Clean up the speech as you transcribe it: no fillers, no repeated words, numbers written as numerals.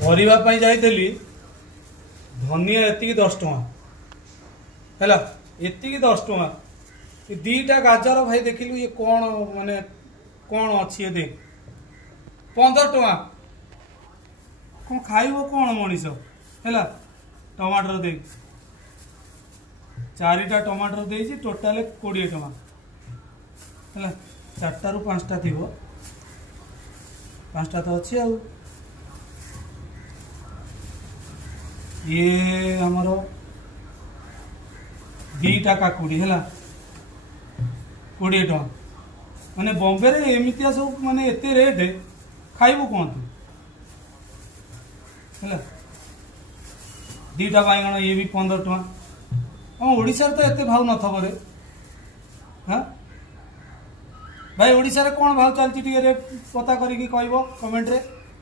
ପରିବା ପାଇଁ ଯାଇଥିଲି ଧନିଆ ଏତିକି 10 ଟଙ୍କା ହେଲା, ଏତିକି 10 ଟଙ୍କା। ଏ ଦିଟା ଗାଜର ଭାଇ ଦେଖିଲୁ ଇଏ କଣ ମାନେ କଣ ଅଛି ଏ ଦେख 15 ଟଙ୍କା। କଣ ଖାଇବ କଣ ମଣିଷ ହେଲା। ଟମାଟର ଦେख 4ଟା ଟମାଟର ଦେଇଛି ଟୋଟାଲ 20 ଟଙ୍କା ହେଲା। 4ଟାରୁ 5ଟା ଥିବ, 5ଟା ତ ଅଛି ଆଉ। ये आमर दीटा काकुड़ी है 20 टଙ୍କା। माने बॉम्बे रे एमितिया सब माने एते रेट खाइबू कौन तू है। दीटा बैगण ये भी 15 टଙ୍କା। हम ओडिशा तो एते भाव न थबरे। हाँ भाई ओडिशा रे कौन भाव चलती टिके रेट पता करिकी कहबो कमेंट रे।